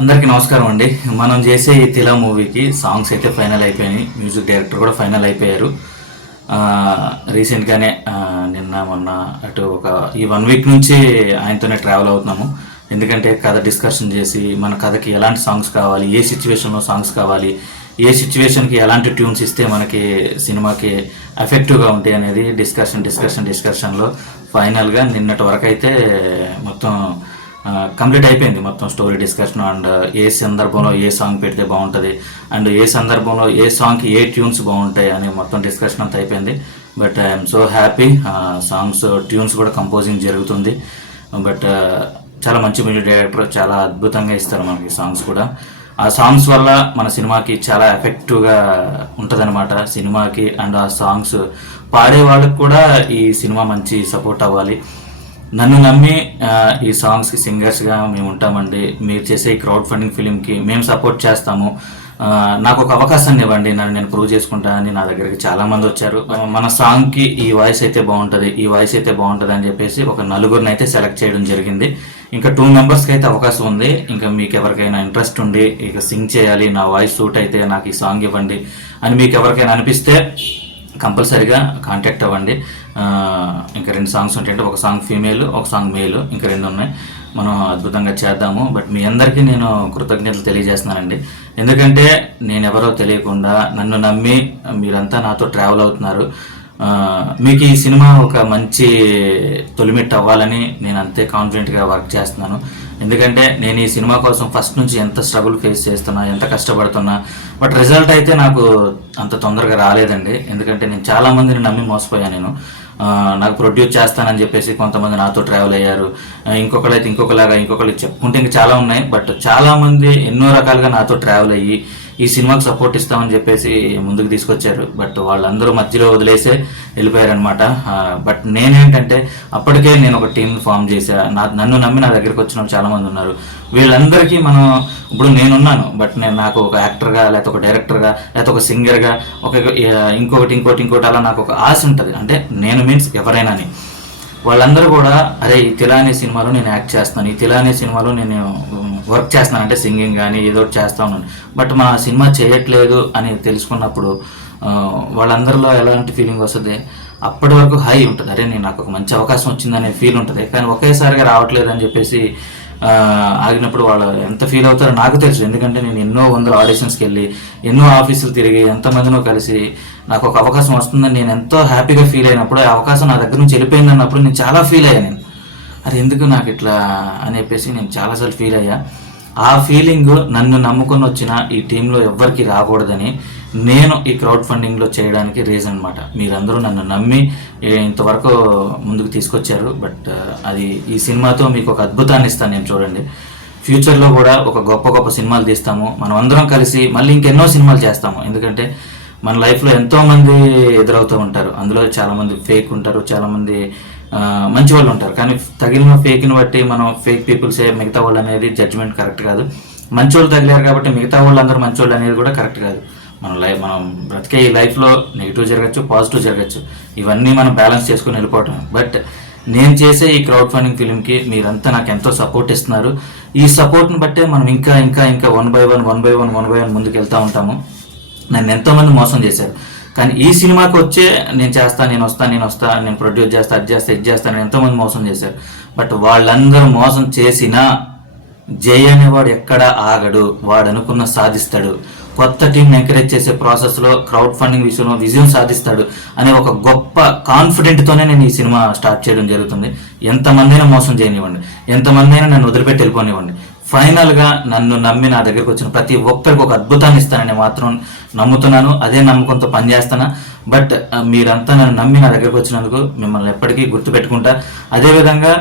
అందరికీ నమస్కారం అండి. మనం చేసే ఈ తిలా మూవీకి సాంగ్స్ అయితే ఫైనల్ అయిపోయినాయి. మ్యూజిక్ డైరెక్టర్ కూడా ఫైనల్ అయిపోయారు. రీసెంట్గానే నిన్న మొన్న అటు ఈ 1 వీక్ నుంచి ఆయనతోనే ట్రావెల్ అవుతున్నాము. ఎందుకంటే కథ డిస్కషన్ చేసి మన కథకి ఎలాంటి సాంగ్స్ కావాలి, ఏ సిచ్యువేషన్లో సాంగ్స్ కావాలి, ఏ సిచ్యువేషన్కి ఎలాంటి ట్యూన్స్ ఇస్తే మనకి సినిమాకి ఎఫెక్టివ్గా ఉంటాయి అనేది డిస్కషన్లో ఫైనల్గా నిన్నటి వరకు అయితే మొత్తం కంప్లీట్ అయిపోయింది. మొత్తం స్టోరీ డిస్కషన్ అండ్ ఏ సందర్భంలో ఏ సాంగ్ పెడితే బాగుంటుంది అండ్ ఏ సందర్భంలో ఏ సాంగ్కి ఏ ట్యూన్స్ బాగుంటాయి అని మొత్తం డిస్కషన్ అంతా అయిపోయింది. But I'm so happy. Songs tunes కూడా కంపోజింగ్ జరుగుతుంది. బట్ చాలా మంచి మ్యూజిక్ డైరెక్టర్, చాలా అద్భుతంగా ఇస్తారు మనకి సాంగ్స్ కూడా. ఆ సాంగ్స్ వల్ల మన సినిమాకి చాలా ఎఫెక్టివ్గా ఉంటుందన్నమాట సినిమాకి. అండ్ ఆ సాంగ్స్ పాడే వాళ్ళకి కూడా ఈ సినిమా మంచి సపోర్ట్ అవ్వాలి. నన్ను నమ్మి ఈ సాంగ్స్కి సింగర్స్గా మేము ఉంటామండి. మీరు చేసే ఈ క్రౌడ్ ఫండింగ్ ఫిలింకి మేము సపోర్ట్ చేస్తాము. నాకు ఒక అవకాశాన్ని ఇవ్వండి, నన్ను నేను ప్రూవ్ చేసుకుంటానని నా దగ్గరికి చాలామంది వచ్చారు. మన సాంగ్కి ఈ వాయిస్ అయితే బాగుంటుంది అని చెప్పేసి ఒక 4గురిని అయితే సెలెక్ట్ చేయడం జరిగింది. ఇంకా 2 మెంబర్స్కి అయితే అవకాశం ఉంది. ఇంకా మీకు ఎవరికైనా ఇంట్రెస్ట్ ఉండి ఇక సింగ్ చేయాలి, నా వాయిస్ సూట్ అయితే నాకు ఈ సాంగ్ ఇవ్వండి అని మీకు ఎవరికైనా అనిపిస్తే కంపల్సరీగా కాంటాక్ట్ అవ్వండి. ఇంకా 2 సాంగ్స్ ఉంటాయంటే ఒక సాంగ్ ఫీమేల్, ఒక సాంగ్ మేల్, ఇంకా 2 ఉన్నాయి. మనం అద్భుతంగా చేద్దాము. బట్ మీ అందరికీ నేను కృతజ్ఞతలు తెలియజేస్తున్నానండి. ఎందుకంటే నేను ఎవరో తెలియకుండా నన్ను నమ్మి మీరంతా నాతో ట్రావెల్ అవుతున్నారు. మీకు ఈ సినిమా ఒక మంచి తొలిమెట్టు అవ్వాలని నేను అంతే కాన్ఫిడెంట్గా వర్క్ చేస్తున్నాను. ఎందుకంటే నేను ఈ సినిమా కోసం ఫస్ట్ నుంచి ఎంత స్ట్రగుల్ ఫేస్ చేస్తున్నా, ఎంత కష్టపడుతున్నా, బట్ రిజల్ట్ అయితే నాకు అంత తొందరగా రాలేదండి. ఎందుకంటే నేను చాలామందిని నమ్మి మోసపోయాను. నాకు ప్రొడ్యూస్ చేస్తానని చెప్పేసి కొంతమంది నాతో ట్రావెల్ అయ్యారు. ఇంకొకళ్ళు చెప్పుకుంటే ఇంకా చాలా ఉన్నాయి. బట్ చాలామంది ఎన్నో రకాలుగా నాతో ట్రావెల్ అయ్యి ఈ సినిమాకి సపోర్ట్ ఇస్తామని చెప్పేసి ముందుకు తీసుకొచ్చారు. బట్ వాళ్ళందరూ మధ్యలో వదిలేసే వెళ్ళిపోయారనమాట. బట్ నేనేంటంటే అప్పటికే నేను ఒక టీం ఫామ్ చేశా. నన్ను నమ్మి నా దగ్గరికి వచ్చిన చాలామంది ఉన్నారు. వీళ్ళందరికీ ఇప్పుడు నేనున్నాను. బట్ నాకు ఒక యాక్టర్గా, లేకపోతే ఒక డైరెక్టర్గా, లేకపోతే ఒక సింగర్గా, ఇంకోటి అలా నాకు ఒక ఆశ ఉంటుంది. అంటే నేను మీన్స్ ఎవరైనా వాళ్ళందరూ కూడా అరే ఈ తిలా అనే సినిమాలో నేను యాక్ట్ చేస్తున్నాను, ఈ తిలా అనే సినిమాలో నేను వర్క్ చేస్తున్నాను, అంటే సింగింగ్ కానీ ఏదో ఒకటి చేస్తా ఉన్నాను. బట్ మా సినిమా చేయట్లేదు అని తెలుసుకున్నప్పుడు వాళ్ళందరిలో ఎలాంటి ఫీలింగ్ వస్తుంది, అప్పటి వరకు హై ఉంటుంది. అరే నాకు ఒక మంచి అవకాశం వచ్చిందనే ఫీల్ ఉంటుంది. కానీ ఒకేసారిగా రావట్లేదు అని చెప్పేసి ఆగినప్పుడు వాళ్ళు ఎంత ఫీల్ అవుతారో నాకు తెలుసు. ఎందుకంటే నేను ఎన్నో వందల ఆడిషన్స్కి వెళ్ళి, ఎన్నో ఆఫీసులు తిరిగి, ఎంతమందినో కలిసి నాకు ఒక అవకాశం వస్తుందని నేను ఎంతో హ్యాపీగా ఫీల్ అయినప్పుడు, ఆ అవకాశం నా దగ్గర నుంచి వెళ్ళిపోయింది అన్నప్పుడు నేను చాలా ఫీల్ అయ్యాను. అది ఎందుకు నాకు ఇట్లా అని చెప్పేసి నేను చాలాసార్లు ఫీల్ అయ్యా. ఆ ఫీలింగ్ నన్ను నమ్ముకొని వచ్చిన ఈ టీంలో ఎవ్వరికి రాకూడదని నేను ఈ క్రౌడ్ ఫండింగ్లో చేయడానికి రీజన్ అనమాట. మీరందరూ నన్ను నమ్మి ఇంతవరకు ముందుకు తీసుకొచ్చారు. బట్ అది ఈ సినిమాతో మీకు ఒక అద్భుతాన్ని ఇస్తాను నేను. చూడండి, ఫ్యూచర్లో కూడా ఒక గొప్ప సినిమాలు తీస్తాము. మనం అందరం కలిసి మళ్ళీ ఇంకెన్నో సినిమాలు చేస్తాము. ఎందుకంటే మన లైఫ్లో ఎంతోమంది ఎదురవుతూ ఉంటారు. అందులో చాలామంది ఫేక్ ఉంటారు, చాలామంది మంచి వాళ్ళు ఉంటారు. కానీ తగిలిన ఫేక్ని బట్టి మనం ఫేక్ పీపుల్సే మిగతా వాళ్ళు అనేది జడ్జిమెంట్ కరెక్ట్ కాదు. మంచి వాళ్ళు తగిలారు కాబట్టి మిగతా వాళ్ళు అందరూ మంచి వాళ్ళు అనేది కూడా కరెక్ట్ కాదు. మనం బ్రతికే ఈ లైఫ్లో నెగిటివ్ జరగచ్చు, పాజిటివ్ జరగచ్చు. ఇవన్నీ మనం బ్యాలెన్స్ చేసుకుని వెళ్ళిపోవటం. బట్ నేను చేసే ఈ క్రౌడ్ ఫండింగ్ ఫిలింకి మీరంతా నాకు ఎంతో సపోర్ట్ ఇస్తున్నారు. ఈ సపోర్ట్ని బట్టే మనం ఇంకా 1 by 1 ముందుకు వెళ్తూ ఉంటాము. నన్ను ఎంతోమంది మోసం చేశారు. కానీ ఈ సినిమాకి వచ్చే నేను వస్తా, నేను ప్రొడ్యూస్ చేస్తా, ఇది చేస్తాను ఎంతోమంది మోసం చేశారు. బట్ వాళ్ళందరూ మోసం చేసినా జై అనేవాడు ఎక్కడ ఆగడు, వాడు అనుకున్న సాధిస్తాడు. కొత్త టీంని ఎంకరేజ్ చేసే ప్రాసెస్లో క్రౌడ్ ఫండింగ్ విషయంలో విజయం సాధిస్తాడు అనే ఒక గొప్ప కాన్ఫిడెంట్తోనే నేను ఈ సినిమా స్టార్ట్ చేయడం జరుగుతుంది. ఎంతమందైనా మోసం చేయనివ్వండి, ఎంతమందైనా నన్ను వదిలిపెట్టి వెళ్ళిపోనివ్వండి, ఫైనల్గా నన్ను నమ్మి నా దగ్గరకు వచ్చిన ప్రతి ఒక్కరికి ఒక అద్భుతాన్ని ఇస్తానని మాత్రం నమ్ముతున్నాను. అదే నమ్మకంతో పనిచేస్తాను. బట్ మీరంతా నన్ను నమ్మి నా దగ్గరకు వచ్చినందుకు మిమ్మల్ని ఎప్పటికీ గుర్తుపెట్టుకుంటా. అదేవిధంగా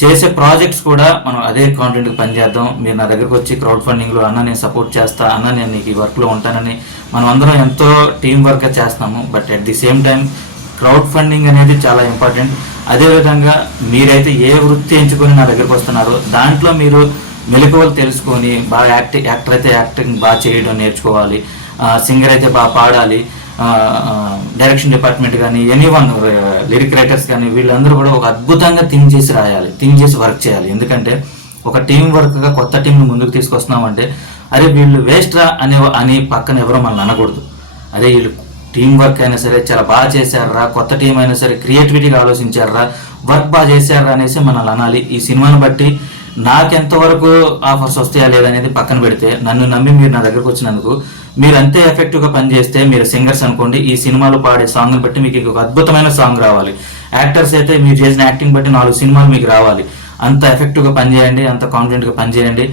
చేసే ప్రాజెక్ట్స్ కూడా మనం అదే కాన్ఫిడెంట్గా పనిచేద్దాం. మీరు నా దగ్గరకు వచ్చి క్రౌడ్ ఫండింగ్లో అన్న నేను సపోర్ట్ చేస్తా, అన్న నేను నీకు ఈ వర్క్లో ఉంటానని మనం అందరం ఎంతో టీం వర్క్గా చేస్తాము. But at the same time crowd funding అనేది చాలా ఇంపార్టెంట్. అదేవిధంగా మీరైతే ఏ వృత్తి ఎంచుకొని నా దగ్గరకు వస్తున్నారో దాంట్లో మీరు మెలకువలు తెలుసుకొని బాగా యాక్టర్ అయితే యాక్టింగ్ బాగా చేయడం నేర్చుకోవాలి, సింగర్ అయితే బాగా పాడాలి, డైరెక్షన్ డిపార్ట్మెంట్ కానీ ఎనీవన్ లిరిక్ రైటర్స్ కానీ వీళ్ళందరూ కూడా ఒక అద్భుతంగా థింక్ చేసి రాయాలి, థింక్ చేసి వర్క్ చేయాలి. ఎందుకంటే ఒక టీం వర్క్గా కొత్త టీంని ముందుకు తీసుకొస్తున్నామంటే అరే వీళ్ళు వేస్ట్ రా అని పక్కన ఎవరో మనల్ని అనకూడదు. అరే వీళ్ళు టీం వర్క్ అయినా సరే చాలా బాగా చేశారా, కొత్త టీం అయినా సరే క్రియేటివిటీగా ఆలోచించారా, వర్క్ బాగా చేశారా అనేసి మనల్ని అనాలి. ఈ సినిమాని బట్టి నాకెంతవరకు ఆఫర్స్ వస్తాయా లేదనేది పక్కన పెడితే, నన్ను నమ్మి మీరు నా దగ్గరకు వచ్చినందుకు మీరు అంతే ఎఫెక్టివ్గా పనిచేస్తే, మీరు సింగర్స్ అనుకోండి, ఈ సినిమాలో పాడే సాంగ్ని బట్టి మీకు ఒక అద్భుతమైన సాంగ్ రావాలి. యాక్టర్స్ అయితే మీరు చేసిన యాక్టింగ్ బట్టి 4 సినిమాలు మీకు రావాలి. అంత ఎఫెక్టివ్గా పనిచేయండి, అంత కాన్ఫిడెంట్గా పనిచేయండి.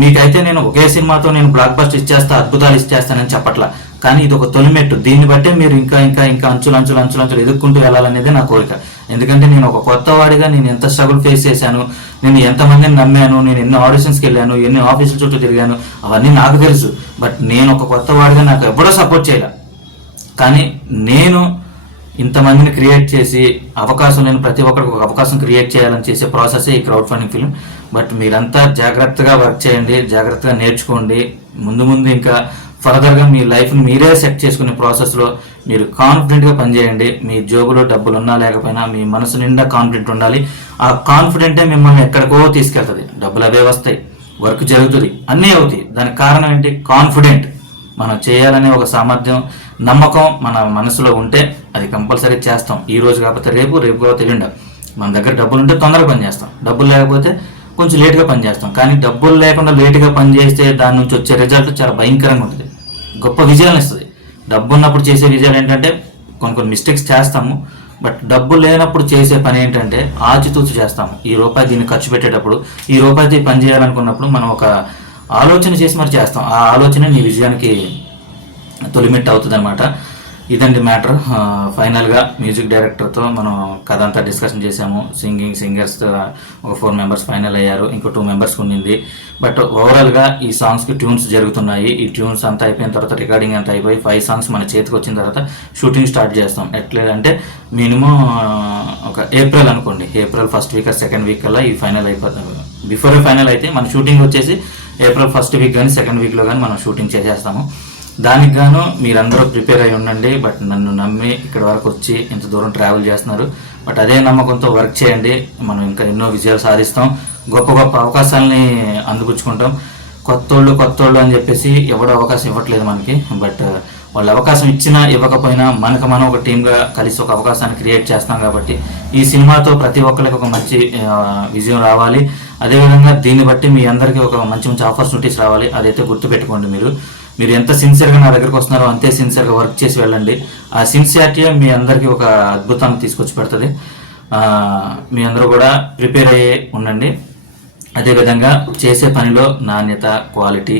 మీకైతే నేను ఒకే సినిమాతో నేను బ్లాక్ బస్టర్ ఇచ్చేస్తా, అద్భుతాలు ఇచ్చేస్తానని చెప్పట్లా, కానీ ఇది ఒక తొలిమెట్టు. దీన్ని బట్టే మీరు ఇంకా ఇంకా ఇంకా అంచులు ఎదుర్కొంటూ వెళ్ళాలనేది నా కోరిక. ఎందుకంటే నేను ఒక కొత్త వాడిగా నేను ఎంత స్ట్రగుల్ ఫేస్ చేశాను, నేను ఎంతమందిని నమ్మాను, నేను ఎన్ని ఆడిషన్స్కి వెళ్ళాను, ఎన్ని ఆఫీసుల చుట్టూ తిరిగాను, అవన్నీ నాకు తెలుసు. బట్ నేను ఒక కొత్త వాడిగా నాకు ఎవరో సపోర్ట్ చేయలే, కానీ నేను ఇంతమందిని క్రియేట్ చేసి అవకాశం లేని ప్రతి ఒక్కరికి ఒక అవకాశం క్రియేట్ చేయాలని చేసే ప్రాసెసే ఈ క్రౌడ్ ఫండింగ్ ఫిల్మ్. బట్ మీరంతా జాగ్రత్తగా వర్క్ చేయండి, జాగ్రత్తగా నేర్చుకోండి. ముందు ఇంకా ఫర్దర్గా మీ లైఫ్ని మీరే సెట్ చేసుకునే ప్రాసెస్లో మీరు కాన్ఫిడెంట్గా పనిచేయండి. మీ జోబులో డబ్బులు ఉన్నా లేకపోయినా మీ మనసు నిండా కాన్ఫిడెంట్ ఉండాలి. ఆ కాన్ఫిడెంటే మిమ్మల్ని ఎక్కడికో తీసుకెళ్తుంది. డబ్బులు అవే వస్తాయి, వర్క్ జరుగుతుంది, అన్నీ అవుతాయి. దానికి కారణం ఏంటి? కాన్ఫిడెంట్. మనం చేయాలనే ఒక సామర్థ్యం, నమ్మకం మన మనసులో ఉంటే అది కంపల్సరీ చేస్తాం. ఈ రోజు కాకపోతే రేపు, రేపు కాకపోతే ఎల్లుండి. మన దగ్గర డబ్బులు ఉంటే తొందరగా పని చేస్తాం, డబ్బులు లేకపోతే కొంచెం లేట్గా పని చేస్తాం. కానీ డబ్బులు లేకుండా లేట్గా పని చేస్తే దాని నుంచి వచ్చే రిజల్ట్ చాలా భయంకరంగా ఉంటుంది, గొప్ప విజయాలను ఇస్తుంది. డబ్బు ఉన్నప్పుడు చేసే విజయాలు ఏంటంటే కొన్ని మిస్టేక్స్ చేస్తాము. బట్ డబ్బు లేనప్పుడు చేసే పని ఏంటంటే ఆచితూచి చేస్తాము. ఈ రూపాయి దీన్ని ఖర్చు పెట్టేటప్పుడు, ఈ రూపాయితో పని చేయాలనుకున్నప్పుడు మనం ఒక ఆలోచన చేసి మరి చేస్తాం. ఆ ఆలోచన నీ విజయానికి తొలిమెట్టు అవుతుంది అనమాట. ఇదండి మ్యాటర్. ఫైనల్గా మ్యూజిక్ డైరెక్టర్తో మనం కథ అంతా డిస్కషన్ చేసాము. సింగర్స్తో ఒక 4 మెంబర్స్ ఫైనల్ అయ్యారు, ఇంకో 2 మెంబర్స్ ఉండింది. బట్ ఓవరాల్గా ఈ సాంగ్స్కి ట్యూన్స్ జరుగుతున్నాయి. ఈ ట్యూన్స్ అంతా అయిపోయిన తర్వాత రికార్డింగ్ అంతా అయిపోయి 5 సాంగ్స్ మన చేతికి వచ్చిన తర్వాత షూటింగ్ స్టార్ట్ చేస్తాం. ఎట్లేదంటే మినిమం ఒక ఏప్రిల్ అనుకోండి, April first week second week కల్లా ఈ ఫైనల్ అయిపోతుంది. బిఫోరే ఫైనల్ అయితే మన షూటింగ్ వచ్చేసి ఏప్రిల్ ఫస్ట్ వీక్ కానీ సెకండ్ వీక్లో కానీ మనం షూటింగ్ చేసేస్తాము. దానికి గాను మీరందరూ ప్రిపేర్ అయి ఉండండి. బట్ నన్ను నమ్మి ఇక్కడ వరకు వచ్చి ఇంత దూరం ట్రావెల్ చేస్తున్నారు. బట్ అదే నమ్మకంతో వర్క్ చేయండి, మనం ఇంకా ఎన్నో విజయాలు సాధిస్తాం, గొప్ప గొప్ప అవకాశాలని అందిపుచ్చుకుంటాం. కొత్తోళ్ళు అని చెప్పేసి ఎవడో అవకాశం ఇవ్వట్లేదు మనకి. బట్ వాళ్ళు అవకాశం ఇచ్చినా ఇవ్వకపోయినా మనం ఒక టీమ్గా కలిసి ఒక అవకాశాన్ని క్రియేట్ చేస్తాం. కాబట్టి ఈ సినిమాతో ప్రతి ఒక్కరికి ఒక మంచి విజయం రావాలి. అదేవిధంగా దీన్ని బట్టి మీ అందరికీ ఒక మంచి ఆపర్చునిటీస్ రావాలి. అదైతే గుర్తుపెట్టుకోండి. మీరు ఎంత సిన్సియర్గా నా దగ్గరకు వస్తున్నారో అంతే సిన్సియర్గా వర్క్ చేసి వెళ్ళండి. ఆ సిన్సియారిటీ మీ అందరికీ ఒక అద్భుతాన్ని తీసుకొచ్చి పెడుతుంది. మీ అందరూ కూడా ప్రిపేర్ అయ్యే ఉండండి. అదేవిధంగా చేసే పనిలో నాణ్యత, క్వాలిటీ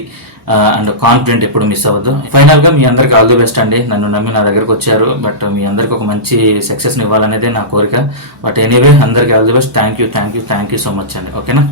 అండ్ కాన్ఫిడెంట్ ఎప్పుడు మిస్ అవ్వద్దు. ఫైనల్గా మీ అందరికీ ఆల్ ది బెస్ట్ అండి. నన్ను నమ్మి నా దగ్గరకు వచ్చారు. బట్ మీ అందరికీ ఒక మంచి సక్సెస్ని ఇవ్వాలనేదే నా కోరిక. బట్ ఎనీవే అందరికీ all the best. Thank you so much అండి. ఓకేనా?